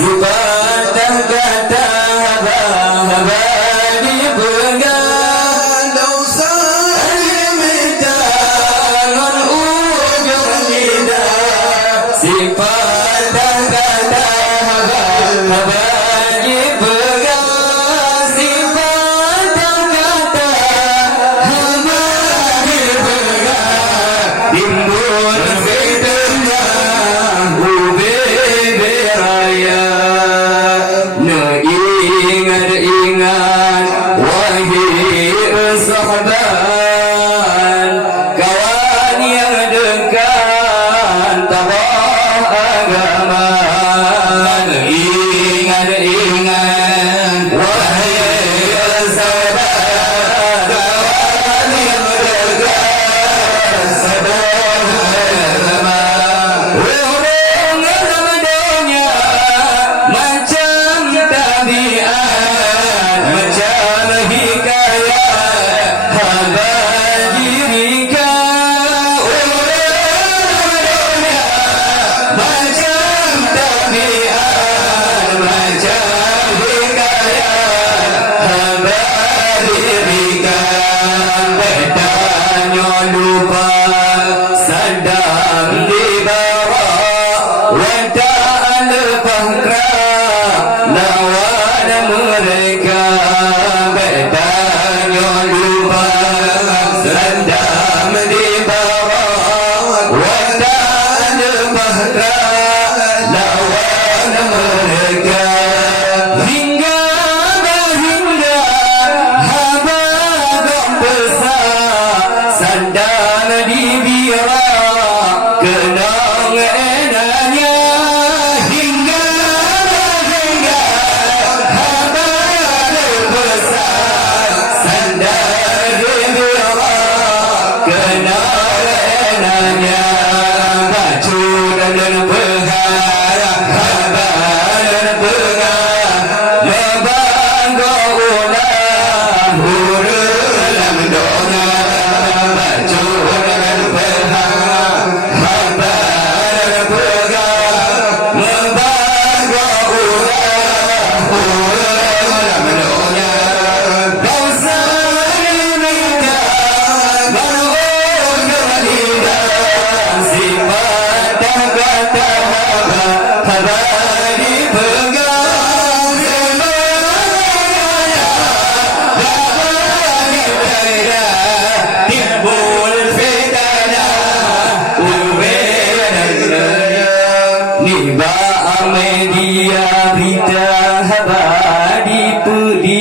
Sifat kata haba dipegang dosa diminta non ujung lidah. Sifat kata haba dipegang. Sifat kata haba dipegang. Timbul fitnah ube beraya. Ingat wahai sahabat, kawan yang dekat tabah agama. Ingat wahai sahabat, kawan yang dekat tabah agama. Hubungan dalam dunia macam tabiat, macam hikayat haba dirika. Dunia macam tabiat, macam hikayat haba dirika. Bertanya lupa sadam di bawah wadah al-fahra lawan mereka. Bertanya lupa sadam di bawah wadah al-fahra lawan mereka. Hingga haba besar sandal di bira kenang enaknya. Hingga haba besar sandal di bira kenang enaknya. Bacur dan pengarah haba dan pengarah lebangga ulang ulang dona. Bacur dan pengarah haba dan pengarah lebangga ulang ulang dona. Dosa diminta non ujung lidah. Sifat kata haba dipegang. Timbul fitnah Niba media berita haba dipudi